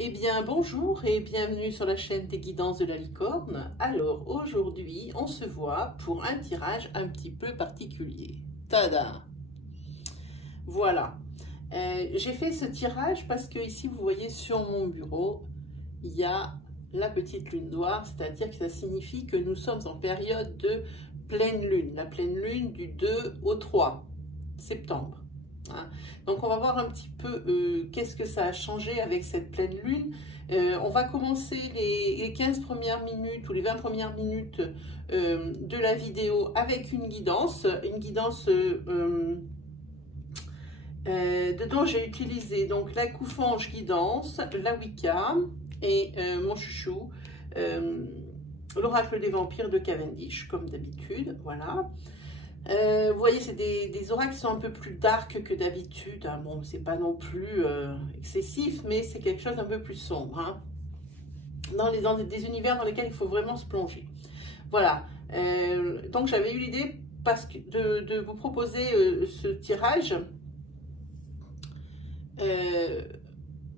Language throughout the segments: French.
Eh bien, bonjour et bienvenue sur la chaîne des guidances de la licorne. Alors, aujourd'hui, on se voit pour un tirage un petit peu particulier. Tada! Voilà. J'ai fait ce tirage parce que ici, vous voyez sur mon bureau, il y a la petite lune noire, c'est-à-dire que ça signifie que nous sommes en période de pleine lune. La pleine lune du 2 au 3 septembre. Donc on va voir un petit peu qu'est-ce que ça a changé avec cette pleine lune. On va commencer les 15 premières minutes ou les 20 premières minutes de la vidéo avec une guidance dedans j'ai utilisé donc la Coufange guidance, la Wicca et mon chouchou, l'oracle des vampires de Cavendish, comme d'habitude, voilà. Vous voyez, c'est des oracles qui sont un peu plus dark que d'habitude. Hein. Bon, c'est pas non plus excessif, mais c'est quelque chose d'un peu plus sombre. Hein. Dans des univers dans lesquels il faut vraiment se plonger. Voilà. Donc, j'avais eu l'idée de vous proposer ce tirage.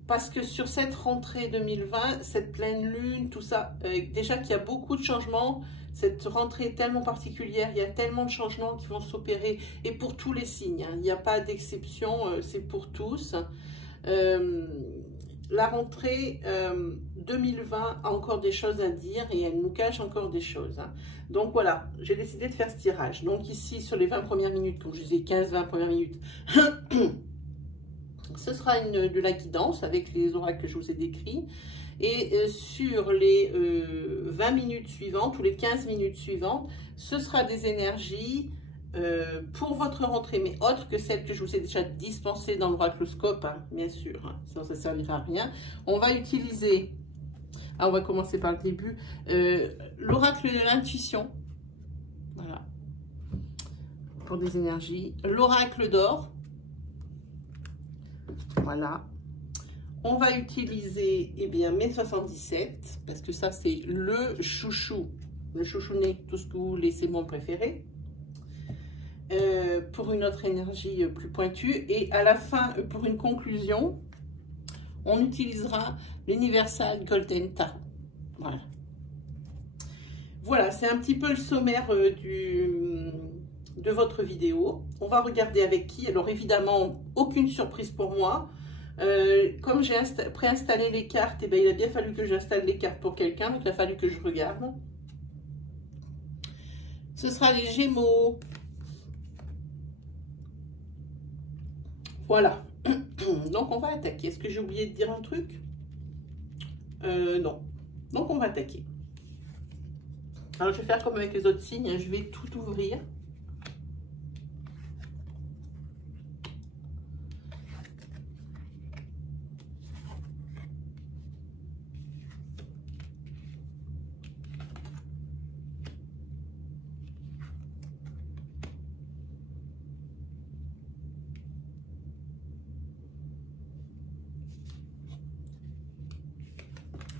Parce que sur cette rentrée 2020, cette pleine lune, tout ça, déjà qu'il y a beaucoup de changements. Cette rentrée est tellement particulière, il y a tellement de changements qui vont s'opérer, et pour tous les signes, hein, il n'y a pas d'exception, c'est pour tous. La rentrée 2020 a encore des choses à dire, et elle nous cache encore des choses. Hein. Donc voilà, j'ai décidé de faire ce tirage. Donc ici, sur les 20 premières minutes, comme je disais, 15-20 premières minutes, ce sera de la guidance avec les oracles que je vous ai décrits. Et sur les 20 minutes suivantes ou les 15 minutes suivantes, ce sera des énergies pour votre rentrée, mais autres que celles que je vous ai déjà dispensées dans l'oracloscope, hein, bien sûr, hein, sinon ça ne servira à rien. On va utiliser, on va commencer par le début, l'oracle de l'intuition, voilà, pour des énergies, l'oracle d'or, voilà. On va utiliser, eh bien, mes 77, parce que ça, c'est le chouchounet, tout ce que vous voulez, c'est mon préféré. Pour une autre énergie plus pointue. Et à la fin, pour une conclusion, on utilisera l'Universal Golden Tarot. Voilà. Voilà, c'est un petit peu le sommaire de votre vidéo. On va regarder avec qui. Alors, évidemment, aucune surprise pour moi. Comme j'ai préinstallé les cartes, et bien, il a bien fallu que j'installe les cartes pour quelqu'un, donc il a fallu que je regarde. Ce sera les Gémeaux. Voilà. Donc on va attaquer. Est-ce que j'ai oublié de dire un truc? Non. Donc on va attaquer. Alors je vais faire comme avec les autres signes, hein, je vais tout ouvrir.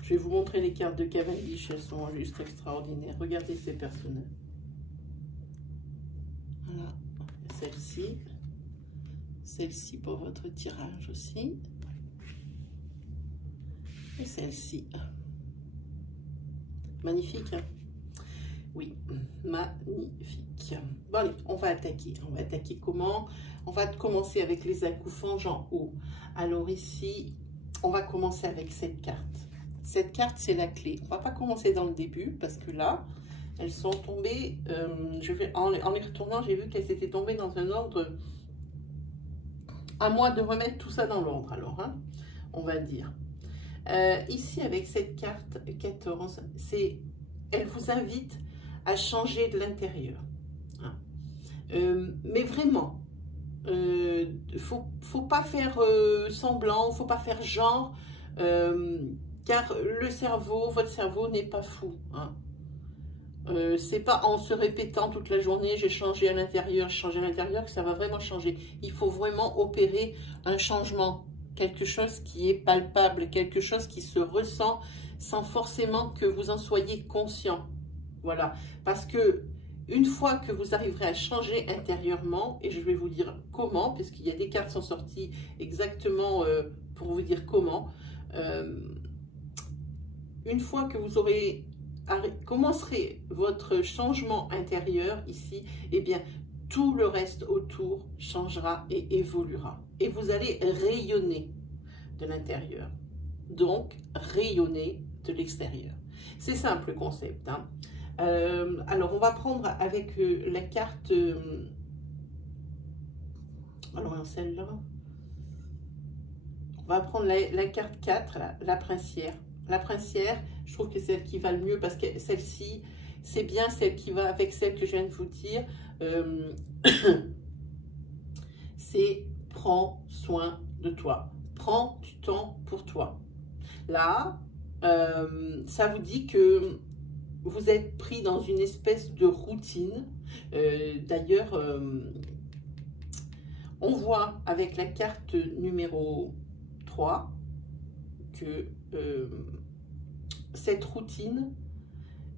Je vais vous montrer les cartes de Cavendish, elles sont juste extraordinaires. Regardez ces personnages. Voilà, celle-ci. Celle-ci pour votre tirage aussi. Et celle-ci. Magnifique, hein? Oui, magnifique. Bon allez, on va attaquer. On va attaquer comment? On va commencer avec les accoufanges en haut. Alors ici, on va commencer avec cette carte. Cette carte, c'est la clé. On ne va pas commencer dans le début parce que là, elles sont tombées, en les retournant, j'ai vu qu'elles étaient tombées dans un ordre. À moi de remettre tout ça dans l'ordre, alors, hein, on va dire. Ici, avec cette carte 14, elle vous invite à changer de l'intérieur. Hein. Mais vraiment, faut pas faire semblant, faut pas faire genre. Car votre cerveau n'est pas fou. Hein. C'est pas en se répétant toute la journée, j'ai changé à l'intérieur, que ça va vraiment changer. Il faut vraiment opérer un changement, quelque chose qui est palpable, quelque chose qui se ressent sans forcément que vous en soyez conscient. Voilà, parce que une fois que vous arriverez à changer intérieurement, et je vais vous dire comment, puisqu'il y a des cartes qui sont sorties exactement pour vous dire comment, une fois que vous aurez commencerez votre changement intérieur ici, eh bien, tout le reste autour changera et évoluera. Et vous allez rayonner de l'intérieur. Donc, rayonner de l'extérieur. C'est simple le concept. Hein. Alors, on va prendre avec la carte... alors, celle-là. On va prendre la carte 4, la princière. La princière, je trouve que c'est celle qui va le mieux parce que celle-ci, c'est bien celle qui va avec celle que je viens de vous dire. C'est prends soin de toi. Prends du temps pour toi. Là, ça vous dit que vous êtes pris dans une espèce de routine. D'ailleurs, on voit avec la carte numéro 3 que cette routine,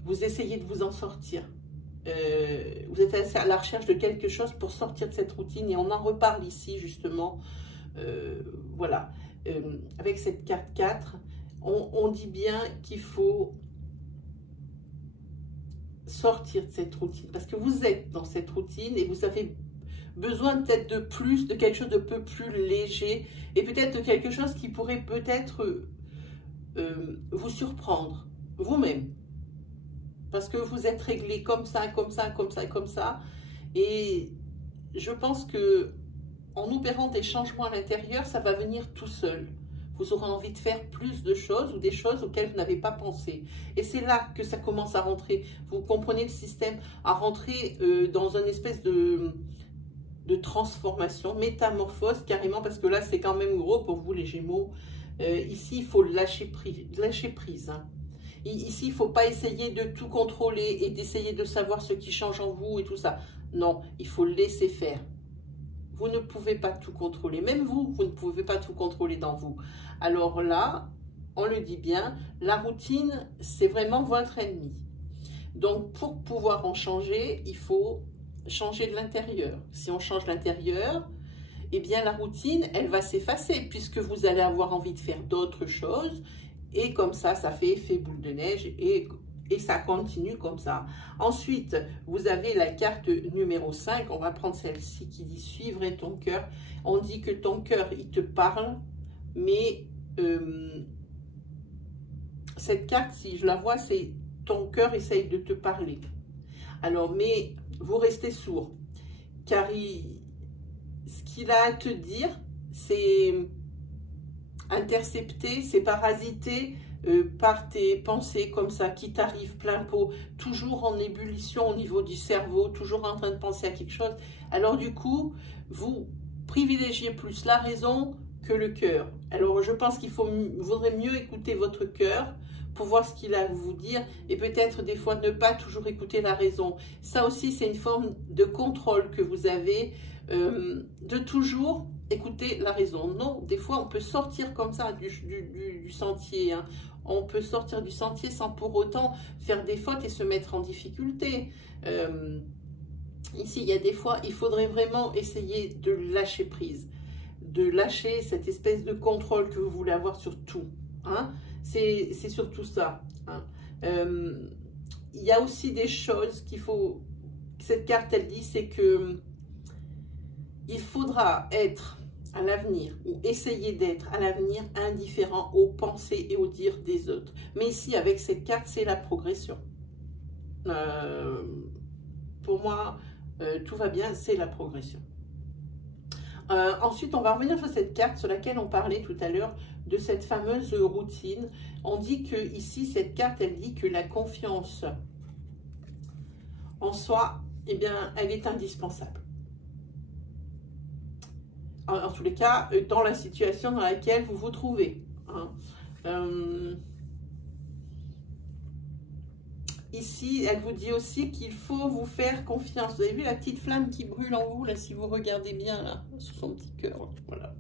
vous essayez de vous en sortir. Vous êtes à la recherche de quelque chose pour sortir de cette routine et on en reparle ici justement. Voilà, avec cette carte 4, on dit bien qu'il faut sortir de cette routine parce que vous êtes dans cette routine et vous avez besoin peut-être de plus, de quelque chose de peu plus léger et peut-être de quelque chose qui pourrait peut-être vous surprendre vous-même parce que vous êtes réglé comme ça, comme ça, comme ça, comme ça et je pense que en opérant des changements à l'intérieur, ça va venir tout seul. Vous aurez envie de faire plus de choses ou des choses auxquelles vous n'avez pas pensé. Et c'est là que ça commence à rentrer. Vous comprenez le système, à rentrer dans une espèce de transformation, métamorphose carrément, parce que là, c'est quand même gros pour vous les Gémeaux. Ici, il faut lâcher prise. Hein. Ici, il ne faut pas essayer de tout contrôler et d'essayer de savoir ce qui change en vous et tout ça. Non, il faut laisser faire. Vous ne pouvez pas tout contrôler. Même vous, vous ne pouvez pas tout contrôler dans vous. Alors là, on le dit bien, la routine, c'est vraiment votre ennemi. Donc, pour pouvoir en changer, il faut changer de l'intérieur. Si on change l'intérieur, eh bien, la routine, elle va s'effacer puisque vous allez avoir envie de faire d'autres choses. Et comme ça fait effet boule de neige et ça continue comme ça. Ensuite, vous avez la carte numéro 5. On va prendre celle-ci qui dit « Suivre ton cœur ». On dit que ton cœur, il te parle, mais cette carte, si je la vois, c'est ton cœur essaye de te parler. Alors, mais vous restez sourd, car ce qu'il a à te dire, c'est intercepter, c'est parasiter par tes pensées comme ça, qui t'arrivent plein pot, toujours en ébullition au niveau du cerveau, toujours en train de penser à quelque chose. Alors du coup, vous privilégiez plus la raison que le cœur. Alors je pense qu'il vaudrait mieux écouter votre cœur pour voir ce qu'il a à vous dire et peut-être des fois ne pas toujours écouter la raison. Ça aussi, c'est une forme de contrôle que vous avez, de toujours écouter la raison. Non, des fois, on peut sortir comme ça du sentier. Hein. On peut sortir du sentier sans pour autant faire des fautes et se mettre en difficulté. Ici, il y a des fois, il faudrait vraiment essayer de lâcher prise, de lâcher cette espèce de contrôle que vous voulez avoir sur tout. Hein. C'est surtout ça. Hein. Il y a aussi des choses qu'il faut... Cette carte, elle dit, c'est que il faudra être à l'avenir, ou essayer d'être à l'avenir indifférent aux pensées et aux dires des autres. Mais ici, avec cette carte, c'est la progression. Pour moi, tout va bien, c'est la progression. Ensuite, on va revenir sur cette carte sur laquelle on parlait tout à l'heure, de cette fameuse routine. On dit que ici, cette carte, elle dit que la confiance en soi, eh bien, elle est indispensable. En tous les cas, dans la situation dans laquelle vous vous trouvez. Hein. Ici, elle vous dit aussi qu'il faut vous faire confiance. Vous avez vu la petite flamme qui brûle en vous, là, si vous regardez bien, là, sur son petit cœur. Voilà.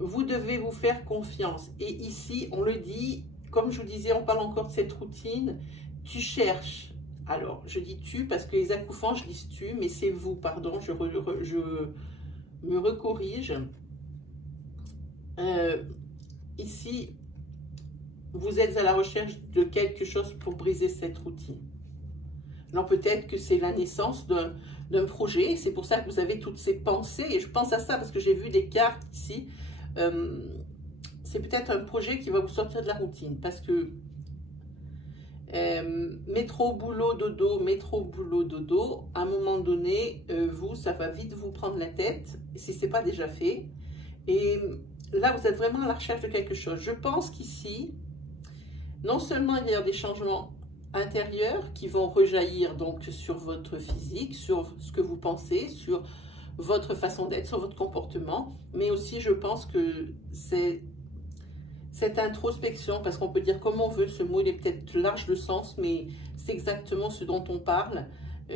Vous devez vous faire confiance. Et ici, on le dit, comme je vous disais, on parle encore de cette routine, tu cherches. Alors, je dis tu parce que les acouphants, je lis tu, mais c'est vous, pardon, je me recorrige. ici, vous êtes à la recherche de quelque chose pour briser cette routine. Alors peut-être que c'est la naissance d'un projet, c'est pour ça que vous avez toutes ces pensées, et je pense à ça parce que j'ai vu des cartes ici. C'est peut-être un projet qui va vous sortir de la routine, parce que métro, boulot, dodo, à un moment donné, ça va vite vous prendre la tête, si ce n'est pas déjà fait. Et là, vous êtes vraiment à la recherche de quelque chose. Je pense qu'ici, non seulement il va y avoir des changements intérieurs qui vont rejaillir donc sur votre physique, sur ce que vous pensez, sur votre façon d'être, sur votre comportement, mais aussi je pense que c'est cette introspection, parce qu'on peut dire comme on veut, ce mot il est peut-être large de sens, mais c'est exactement ce dont on parle.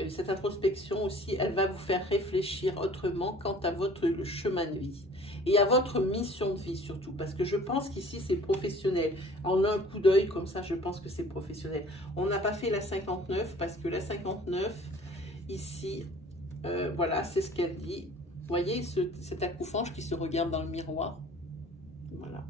Cette introspection aussi, elle va vous faire réfléchir autrement quant à votre chemin de vie et à votre mission de vie surtout, parce que je pense qu'ici c'est professionnel. En un coup d'œil comme ça, je pense que c'est professionnel. On n'a pas fait la 59 parce que la 59 ici, voilà, c'est ce qu'elle dit. Vous voyez cet accoufange qui se regarde dans le miroir, voilà.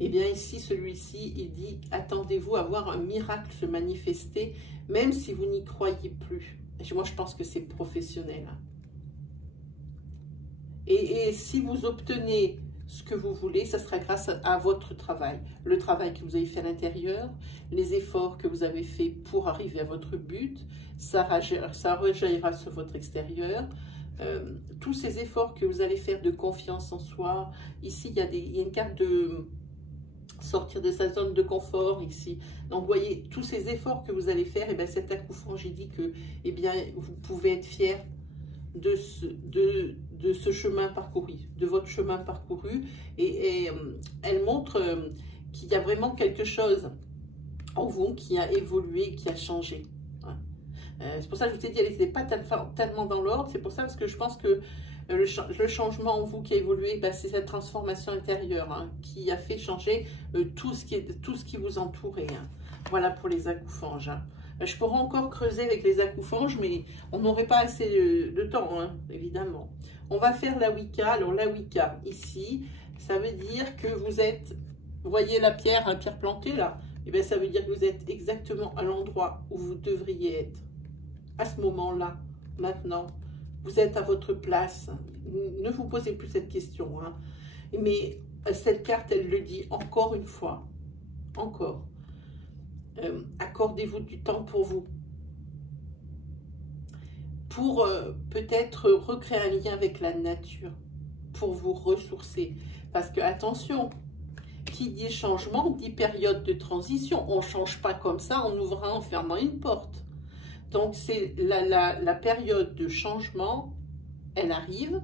Et bien ici, celui-ci, il dit, attendez-vous à voir un miracle se manifester, même si vous n'y croyez plus. Et moi, je pense que c'est professionnel. Et si vous obtenez ce que vous voulez, ça sera grâce à votre travail. Le travail que vous avez fait à l'intérieur, les efforts que vous avez fait pour arriver à votre but, ça rejaillira sur votre extérieur. Tous ces efforts que vous allez faire de confiance en soi. Ici, il y a une carte de sortir de sa zone de confort ici. Donc, vous voyez, tous ces efforts que vous allez faire, et bien cet accoufange, j'ai dit que eh bien, vous pouvez être fier de ce chemin parcouru, de votre chemin parcouru. Et elle montre qu'il y a vraiment quelque chose en vous qui a évolué, qui a changé. C'est pour ça que je vous ai dit, elle n'était pas tellement dans l'ordre. C'est pour ça parce que je pense que le changement en vous qui a évolué, ben, c'est cette transformation intérieure qui a fait changer tout ce qui vous entourait. Voilà pour les accoufanges. Je pourrais encore creuser avec les accoufanges, mais on n'aurait pas assez de temps, évidemment. On va faire la Wicca. Alors la Wicca, ici, ça veut dire que vous êtes, vous voyez la pierre, pierre plantée là, et bien ça veut dire que vous êtes exactement à l'endroit où vous devriez être. À ce moment-là, maintenant, vous êtes à votre place. Ne vous posez plus cette question. Mais cette carte, elle le dit encore une fois. Encore. Accordez-vous du temps pour vous. Pour peut-être recréer un lien avec la nature. Pour vous ressourcer. Parce que, attention, qui dit changement, dit période de transition. On ne change pas comme ça en ouvrant, en fermant une porte. Donc, c'est la période de changement, elle arrive.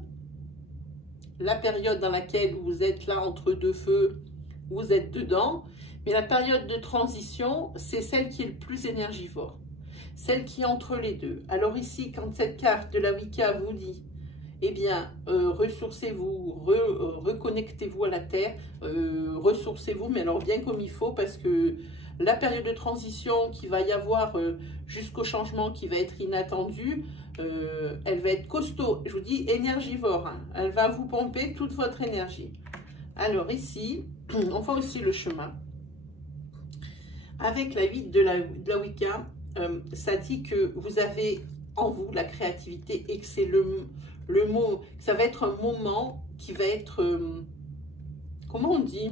La période dans laquelle vous êtes là entre deux feux, vous êtes dedans. Mais la période de transition, c'est celle qui est le plus énergivore. Celle qui est entre les deux. Alors ici, quand cette carte de la Wicca vous dit, eh bien, ressourcez-vous, reconnectez-vous à la Terre, ressourcez-vous, mais alors bien comme il faut, parce que la période de transition qu'il va y avoir jusqu'au changement qui va être inattendu, elle va être costaud. Je vous dis énergivore. Elle va vous pomper toute votre énergie. Alors ici, on voit aussi le chemin. Avec la 8 de la Wicca, ça dit que vous avez en vous la créativité et que c'est le mot, ça va être un moment qui va être, comment on dit,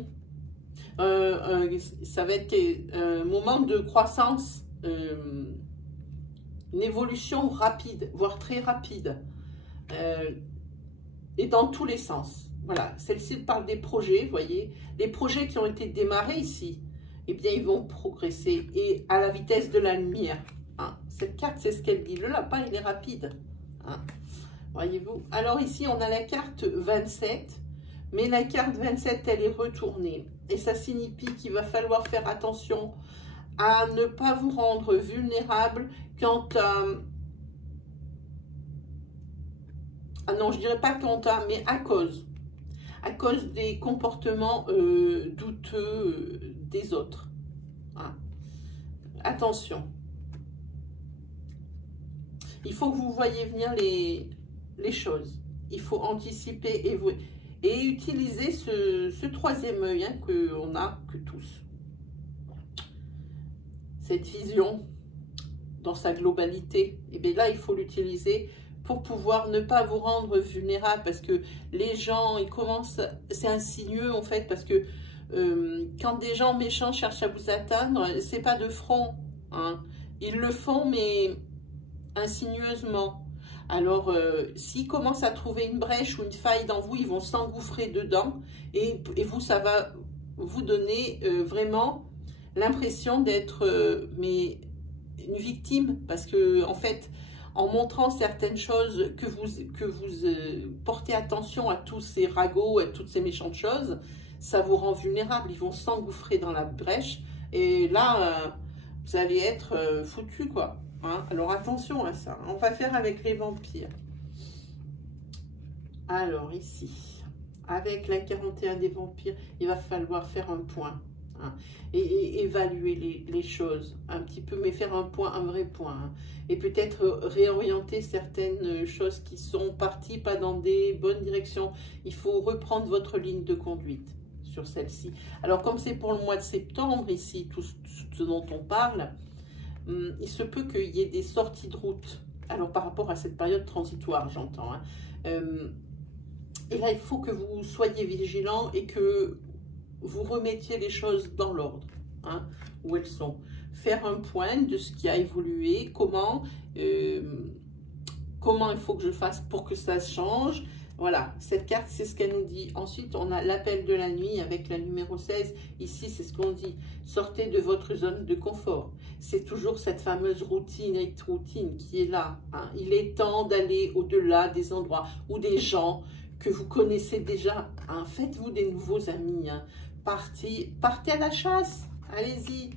ça va être un moment de croissance, une évolution rapide, voire très rapide, et dans tous les sens. Voilà, celle-ci parle des projets, vous voyez, les projets qui ont été démarrés ici, eh bien, ils vont progresser et à la vitesse de la lumière. Cette carte, c'est ce qu'elle dit. Le lapin, il est rapide. Voyez-vous? Alors ici, on a la carte 27, mais la carte 27, elle est retournée. Et ça signifie qu'il va falloir faire attention à ne pas vous rendre vulnérable quant à... Ah non, je dirais pas quant à, mais à cause des comportements douteux des autres. Attention. Il faut que vous voyez venir les choses. Il faut anticiper Et utilisez ce troisième œil hein, qu'on a que tous. Cette vision dans sa globalité. Et bien là, il faut l'utiliser pour pouvoir ne pas vous rendre vulnérable. Parce que les gens, ils commencent... C'est insidieux en fait, parce que quand des gens méchants cherchent à vous atteindre, c'est pas de front. Hein. Ils le font, mais insinueusement. Alors, s'ils commencent à trouver une brèche ou une faille dans vous, ils vont s'engouffrer dedans. Et vous, ça va vous donner vraiment l'impression d'être mais une victime. Parce que, en fait, en montrant certaines choses que vous portez attention à tous ces ragots, à toutes ces méchantes choses, ça vous rend vulnérable. Ils vont s'engouffrer dans la brèche. Et là, vous allez être foutu, quoi. Hein? Alors, attention à ça. On va faire avec les vampires. Alors, ici, avec la 41 des vampires, il va falloir faire un point. Hein? Et évaluer les choses un petit peu, mais faire un point, un vrai point. Hein? Et peut-être réorienter certaines choses qui sont parties pas dans des bonnes directions. Il faut reprendre votre ligne de conduite sur celle-ci. Alors, comme c'est pour le mois de septembre, ici, tout ce dont on parle, il se peut qu'il y ait des sorties de route. Alors, par rapport à cette période transitoire, j'entends. Hein. Et là, il faut que vous soyez vigilant et que vous remettiez les choses dans l'ordre, hein, où elles sont. Faire un point de ce qui a évolué, comment il faut que je fasse pour que ça change. Voilà, cette carte, c'est ce qu'elle nous dit. Ensuite, on a l'appel de la nuit avec la numéro 16. Ici, c'est ce qu'on dit. Sortez de votre zone de confort. C'est toujours cette fameuse routine qui est là. Hein. Il est temps d'aller au-delà des endroits ou des gens que vous connaissez déjà. Hein. Faites-vous des nouveaux amis. Hein. Partez à la chasse. Allez-y.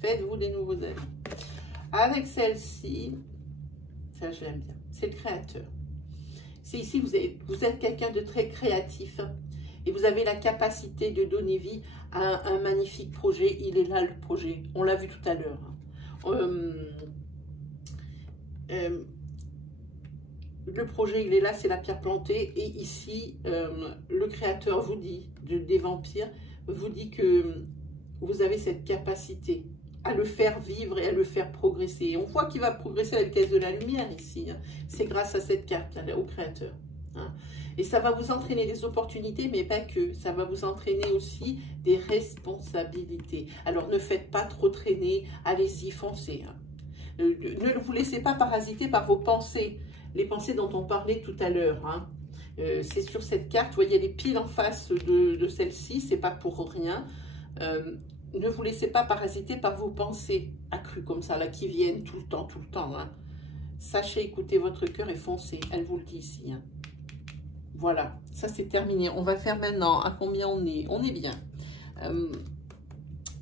Faites-vous des nouveaux amis. Avec celle-ci, ça j'aime bien. C'est le créateur. C'est ici, vous êtes quelqu'un de très créatif hein, et vous avez la capacité de donner vie à un magnifique projet. Il est là, le projet. On l'a vu tout à l'heure. Hein. Le projet, il est là, c'est la pierre plantée. Et ici, le créateur vous dit, des vampires, vous dit que vous avez cette capacité à le faire vivre et à le faire progresser. Et on voit qu'il va progresser à la vitesse de la lumière ici. Hein. C'est grâce à cette carte, là, au créateur. Hein. Et ça va vous entraîner des opportunités, mais pas que. Ça va vous entraîner aussi des responsabilités. Alors, ne faites pas trop traîner. Allez-y, foncez. Hein. Ne vous laissez pas parasiter par vos pensées. Les pensées dont on parlait tout à l'heure. Hein. C'est sur cette carte, vous voyez, elle est pile en face de celle-ci. C'est pas pour rien. Ne vous laissez pas parasiter par vos pensées accrues comme ça, là, qui viennent tout le temps. Hein. Sachez écouter votre cœur et foncez. Elle vous le dit ici. Hein. Voilà, ça c'est terminé. On va faire maintenant, à combien on est? On est bien.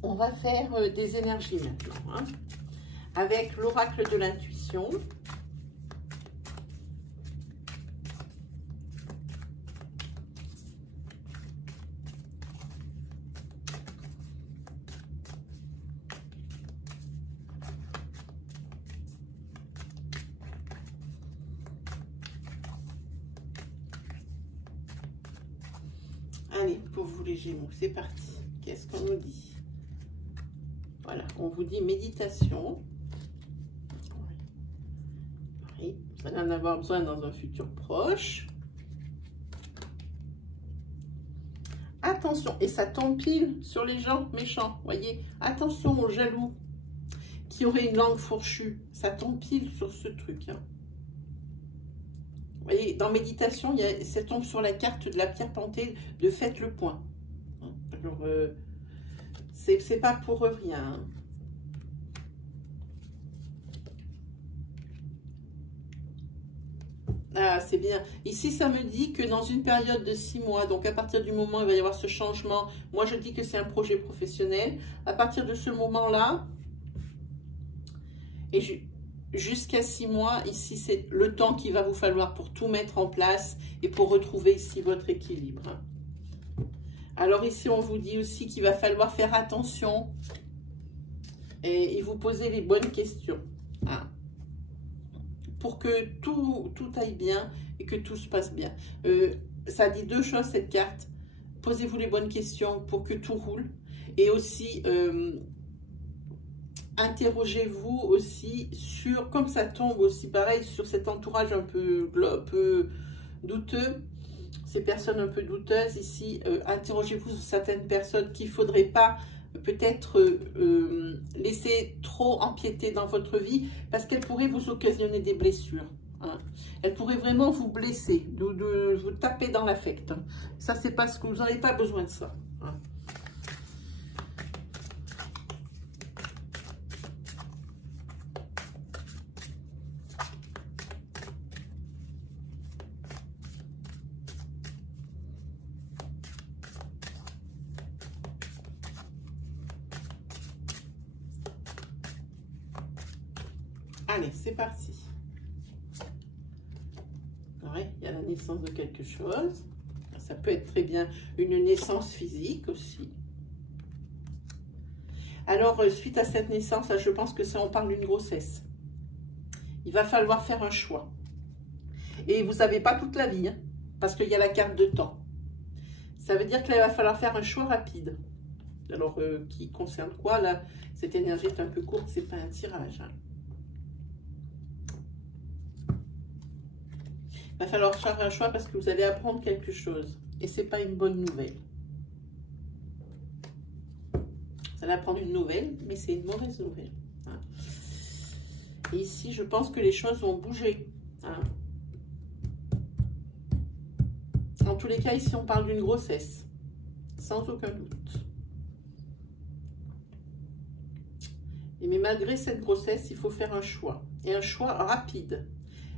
On va faire des énergies maintenant. Hein. Avec l'oracle de l'intuition. Allez, pour vous les Gémeaux, c'est parti. Qu'est-ce qu'on nous dit? Voilà, on vous dit méditation. Pareil, vous allez en avoir besoin dans un futur proche. Attention, et ça tombe pile sur les gens méchants, voyez. Attention aux jaloux qui auraient une langue fourchue. Ça tombe pile sur ce truc. Hein. Vous voyez, dans méditation, ça tombe sur la carte de la pierre plantée de faites le point. Alors, c'est pas pour rien. Ah, c'est bien. Ici, ça me dit que dans une période de 6 mois, donc à partir du moment où il va y avoir ce changement, moi je dis que c'est un projet professionnel. À partir de ce moment-là, et jusqu'à 6 mois, ici, c'est le temps qu'il va vous falloir pour tout mettre en place et pour retrouver ici votre équilibre. Alors ici, on vous dit aussi qu'il va falloir faire attention et vous poser les bonnes questions. Hein, pour que tout aille bien et que tout se passe bien. ça dit deux choses cette carte. Posez-vous les bonnes questions pour que tout roule. Et aussi, interrogez-vous aussi sur, comme ça tombe aussi pareil, sur cet entourage un peu douteux, ces personnes un peu douteuses ici. Interrogez-vous sur certaines personnes qu'il ne faudrait pas peut-être laisser trop empiéter dans votre vie parce qu'elles pourraient vous occasionner des blessures. Hein. Elles pourraient vraiment vous blesser, de vous taper dans l'affect. Hein. Ça, c'est parce que vous n'avez pas besoin de ça. Hein. Allez, c'est parti. Ouais, il y a la naissance de quelque chose. Ça peut être très bien une naissance physique aussi. Alors, suite à cette naissance, je pense que ça, on parle d'une grossesse. Il va falloir faire un choix. Et vous n'avez pas toute la vie, hein, parce qu'il y a la carte de temps. Ça veut dire qu'il va falloir faire un choix rapide. Alors, qui concerne quoi, là? Cette énergie est un peu courte, c'est pas un tirage. Hein. Il va falloir faire un choix parce que vous allez apprendre quelque chose. Et ce n'est pas une bonne nouvelle. Vous allez apprendre une nouvelle, mais c'est une mauvaise nouvelle. Hein. Et ici, je pense que les choses vont bouger. Hein. En tous les cas, ici, on parle d'une grossesse. Sans aucun doute. Mais malgré cette grossesse, il faut faire un choix. Et un choix rapide.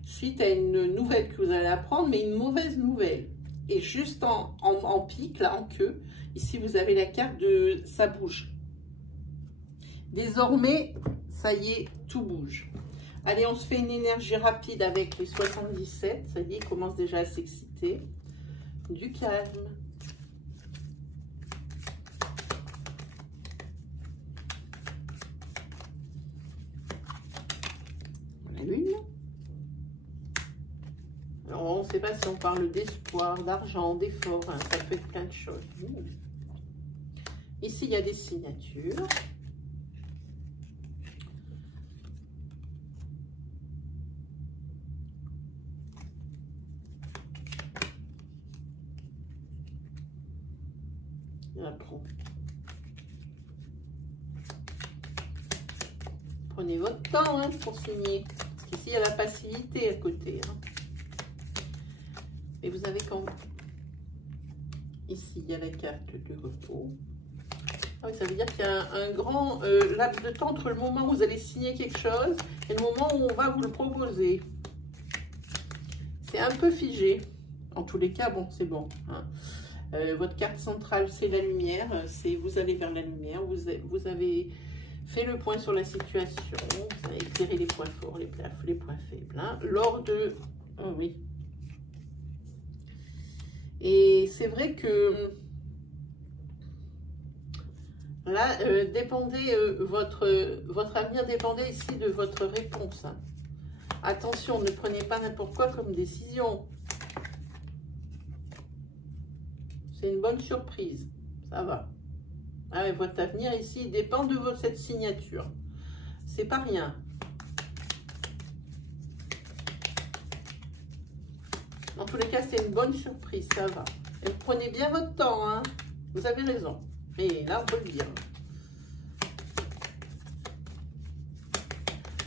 Suite à une nouvelle que vous allez apprendre, mais une mauvaise nouvelle. Et juste en pique, là, en queue, ici, vous avez la carte de « ça bouge ». Désormais, ça y est, tout bouge. Allez, on se fait une énergie rapide avec les 77. Ça y est, il commence déjà à s'exciter. Du calme. La lune. Alors, on ne sait pas si on parle d'espoir, d'argent, d'effort. Hein, ça peut être plein de choses. Ici, il y a des signatures. Prenez votre temps hein, pour signer. Parce qu'ici, il y a la passivité à côté. Hein. Et vous avez quand ici, il y a la carte de repos. Ah oui, ça veut dire qu'il y a un grand laps de temps entre le moment où vous allez signer quelque chose et le moment où on va vous le proposer. C'est un peu figé. En tous les cas, bon, c'est bon. Hein. Votre carte centrale, c'est la lumière. C'est vous allez vers la lumière. Vous avez fait le point sur la situation. Vous avez éclairé les points forts, les points faibles. Hein. Lors de... Oh oui. Et c'est vrai que... Là, votre avenir dépendait ici de votre réponse. Hein. Attention, ne prenez pas n'importe quoi comme décision. C'est une bonne surprise. Ça va. Ah, et votre avenir ici dépend de cette signature. C'est pas rien. En tous les cas, c'est une bonne surprise. Ça va. Et prenez bien votre temps. Hein. Vous avez raison. Et là, on peut le dire.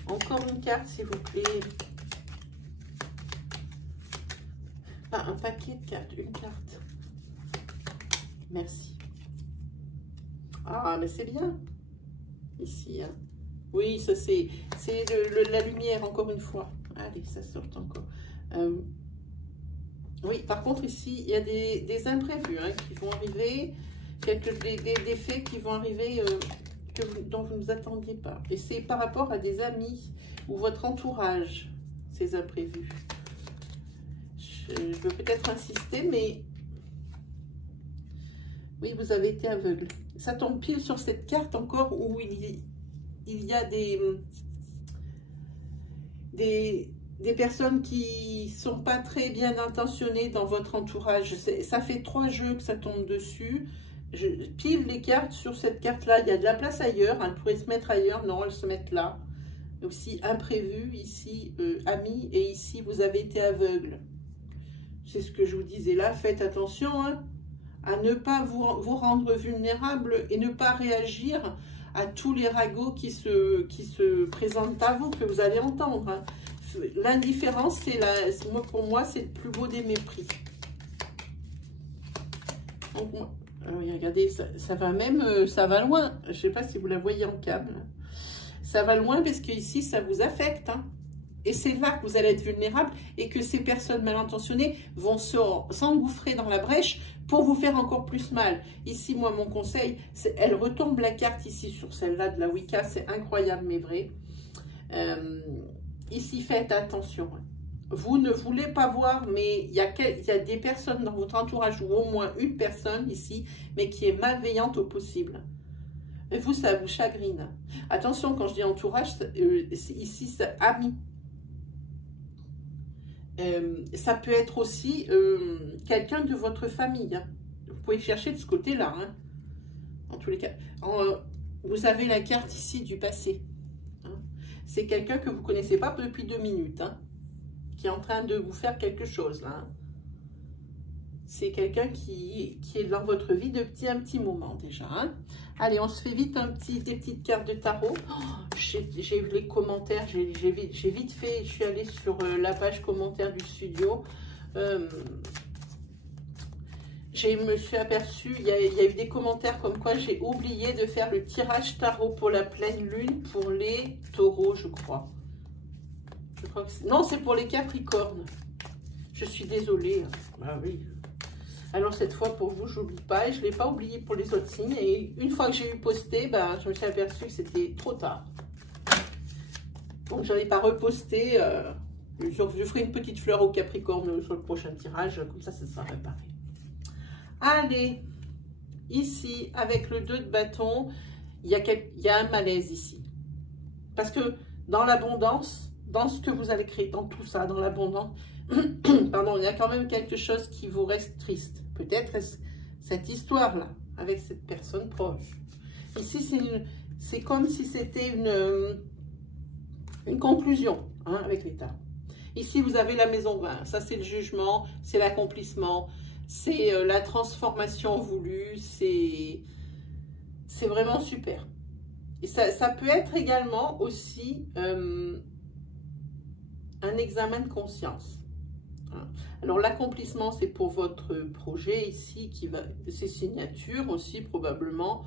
Encore une carte, s'il vous plaît. Pas un paquet de cartes, une carte. Merci. Ah, mais c'est bien. Ici. Hein. Oui, ça c'est la lumière, encore une fois. Allez, ça sort encore. Oui, par contre, ici, il y a des imprévus hein, qui vont arriver. Des faits qui vont arriver dont vous ne vous attendiez pas. Et c'est par rapport à des amis ou votre entourage, ces imprévus. Je veux peut-être insister, mais oui, vous avez été aveugle. Ça tombe pile sur cette carte encore où il y a des personnes qui sont pas très bien intentionnées dans votre entourage. Ça fait 3 jeux que ça tombe dessus. Je pile les cartes sur cette carte-là. Il y a de la place ailleurs. Elle pourrait se mettre ailleurs. Non, elles se mettent là. Aussi imprévu, ici, ami. Et ici, vous avez été aveugle. C'est ce que je vous disais là. Faites attention hein, à ne pas vous rendre vulnérable et ne pas réagir à tous les ragots qui se présentent à vous, que vous allez entendre. Hein. L'indifférence, pour moi, c'est le plus beau des mépris. Donc, regardez, ça va même, ça va loin. Je ne sais pas si vous la voyez en câble. Ça va loin parce que ici, ça vous affecte. Hein. Et c'est là que vous allez être vulnérable et que ces personnes mal intentionnées vont s'engouffrer dans la brèche pour vous faire encore plus mal. Ici, moi, mon conseil, elle retombe la carte ici sur celle-là de la Wicca. C'est incroyable, mais vrai. Ici, faites attention. Vous ne voulez pas voir, mais il y a des personnes dans votre entourage, ou au moins une personne ici, mais qui est malveillante au possible. Et vous, ça vous chagrine. Attention, quand je dis entourage, ici, c'est ami. Ça peut être aussi quelqu'un de votre famille. Hein. Vous pouvez chercher de ce côté-là. Hein. En tous les cas. Vous avez la carte ici du passé. Hein. C'est quelqu'un que vous ne connaissez pas depuis 2 minutes. Hein, qui est en train de vous faire quelque chose. Là. Hein. C'est quelqu'un qui est dans votre vie depuis un petit moment déjà. Hein. Allez, on se fait vite des petites cartes de tarot. Oh, j'ai vu les commentaires, j'ai vite fait, je suis allée sur la page commentaires du studio. Je me suis aperçue, il y a eu des commentaires comme quoi j'ai oublié de faire le tirage tarot pour la pleine lune pour les taureaux, je crois. Non, c'est pour les capricornes. Je suis désolée. Ah oui. Alors cette fois pour vous, j'oublie pas et je ne l'ai pas oublié pour les autres signes. Et une fois que j'ai eu posté, ben, je me suis aperçue que c'était trop tard. Donc je n'en ai pas reposté. Je ferai une petite fleur au Capricorne sur le prochain tirage. Comme ça sera réparé. Allez, ici avec le 2 de bâton, il y a un malaise ici. Parce que dans l'abondance, dans ce que vous allez créer, dans tout ça, dans l'abondance, pardon, il y a quand même quelque chose qui vous reste triste. Peut-être cette histoire-là, avec cette personne proche. Ici, c'est comme si c'était une conclusion hein, avec l'État. Ici, vous avez la maison 20. Ça, c'est le jugement, c'est l'accomplissement, c'est la transformation voulue. C'est vraiment super. Et ça peut être également aussi un examen de conscience. Alors l'accomplissement c'est pour votre projet ici qui va ses signatures aussi probablement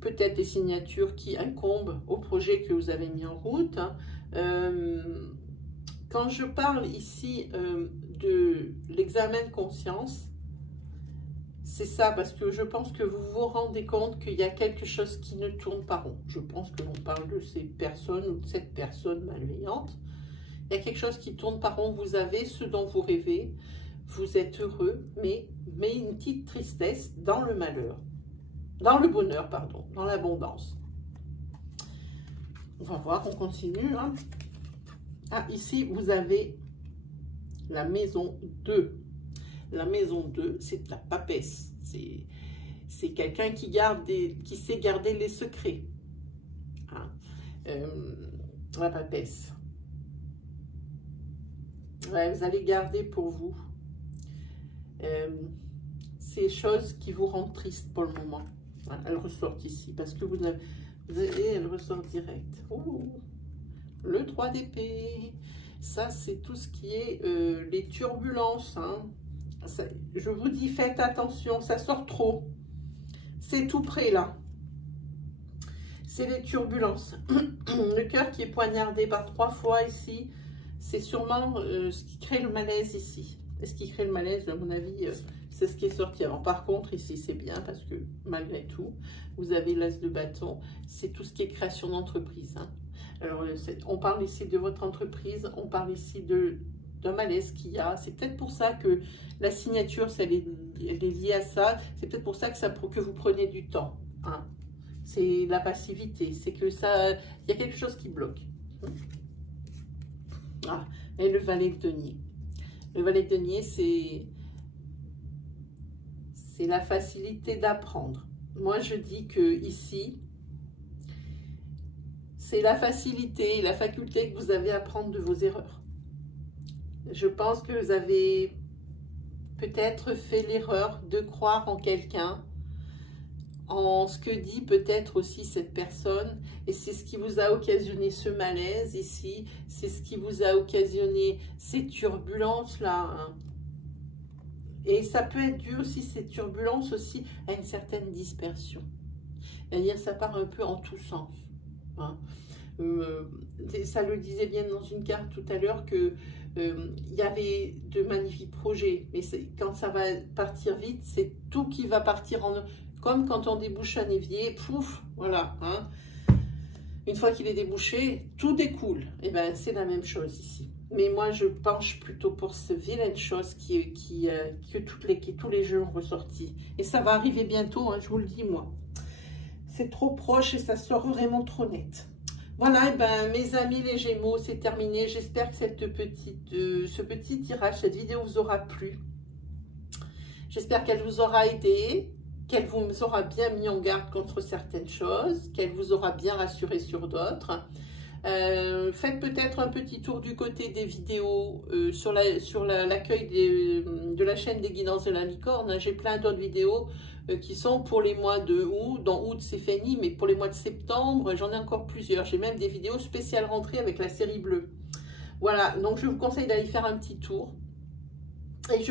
peut-être des signatures qui incombent au projet que vous avez mis en route. Quand je parle ici de l'examen de conscience, c'est ça parce que je pense que vous vous rendez compte qu'il y a quelque chose qui ne tourne pas rond. Je pense que l'on parle de ces personnes ou de cette personne malveillante. Il y a quelque chose qui tourne par rond, vous avez ce dont vous rêvez, vous êtes heureux, mais une petite tristesse dans le malheur, dans le bonheur, pardon, dans l'abondance. On va voir, on continue. Hein. Ah, ici, vous avez la maison 2. La maison 2, c'est la papesse. C'est quelqu'un qui sait garder les secrets. Hein. La papesse. Ouais, vous allez garder pour vous ces choses qui vous rendent triste pour le moment. Hein, elles ressortent ici parce que elle ressort direct. Oh, le 3 d'épée, ça c'est tout ce qui est les turbulences. Hein. Ça, je vous dis, faites attention, ça sort trop. C'est tout près là. C'est les turbulences. Le cœur qui est poignardé par 3 fois ici. C'est sûrement ce qui crée le malaise ici. Et ce qui crée le malaise, à mon avis, c'est ce qui est sorti avant. Par contre, ici, c'est bien parce que malgré tout, vous avez l'as de bâton. C'est tout ce qui est création d'entreprise. Hein. Alors, on parle ici de votre entreprise. On parle ici d'un malaise qu'il y a. C'est peut-être pour ça que la signature, elle est liée à ça. C'est peut-être pour ça que vous prenez du temps. Hein. C'est la passivité. C'est que ça, il y a quelque chose qui bloque. Ah, et le valet de denier. Le valet de denier, c'est la facilité d'apprendre. Moi, je dis que ici, c'est la facilité et la faculté que vous avez à apprendre de vos erreurs. Je pense que vous avez peut-être fait l'erreur de croire en quelqu'un, en ce que dit peut-être aussi cette personne, et c'est ce qui vous a occasionné ce malaise ici, c'est ce qui vous a occasionné ces turbulences-là, hein. Et ça peut être dû aussi, ces turbulences aussi, à une certaine dispersion. C'est-à-dire, ça part un peu en tous sens, hein. Ça le disait bien dans une carte tout à l'heure que il y avait de magnifiques projets, mais quand ça va partir vite, c'est tout qui va partir en... Comme quand on débouche un évier, pouf, voilà, hein. Une fois qu'il est débouché, tout découle. Et bien, c'est la même chose ici. Mais moi, je penche plutôt pour ce vilaine chose que tous les jeux ont ressorti. Et ça va arriver bientôt, hein, je vous le dis, moi. C'est trop proche et ça sort vraiment trop net. Voilà, et ben, mes amis les Gémeaux, c'est terminé. J'espère que ce petit tirage, cette vidéo vous aura plu. J'espère qu'elle vous aura aidé, qu'elle vous aura bien mis en garde contre certaines choses, qu'elle vous aura bien rassuré sur d'autres. Faites peut-être un petit tour du côté des vidéos sur l'accueil de la chaîne des Guidances de la Licorne. J'ai plein d'autres vidéos qui sont pour les mois de août. Dans août, c'est fini, mais pour les mois de septembre, j'en ai encore plusieurs. J'ai même des vidéos spéciales rentrées avec la série bleue. Voilà, donc je vous conseille d'aller faire un petit tour. Et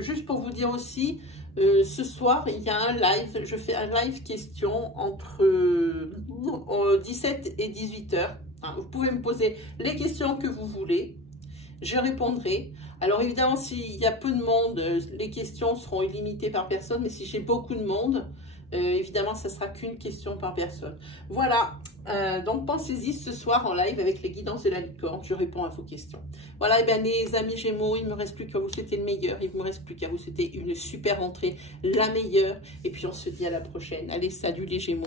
juste pour vous dire aussi, ce soir, il y a un live. Je fais un live question entre 17 et 18 h. Hein, vous pouvez me poser les questions que vous voulez. Je répondrai. Alors évidemment, s'il y a peu de monde, les questions seront illimitées par personne. Mais si j'ai beaucoup de monde, évidemment, ça ne sera qu'une question par personne. Voilà. Donc pensez-y ce soir en live avec les Guidances de la Licorne. Je réponds à vos questions. Voilà, et bien les amis Gémeaux, il ne me reste plus qu'à vous souhaiter le meilleur. Il ne me reste plus qu'à vous souhaiter une super rentrée, la meilleure. Et puis on se dit à la prochaine. Allez, salut les Gémeaux.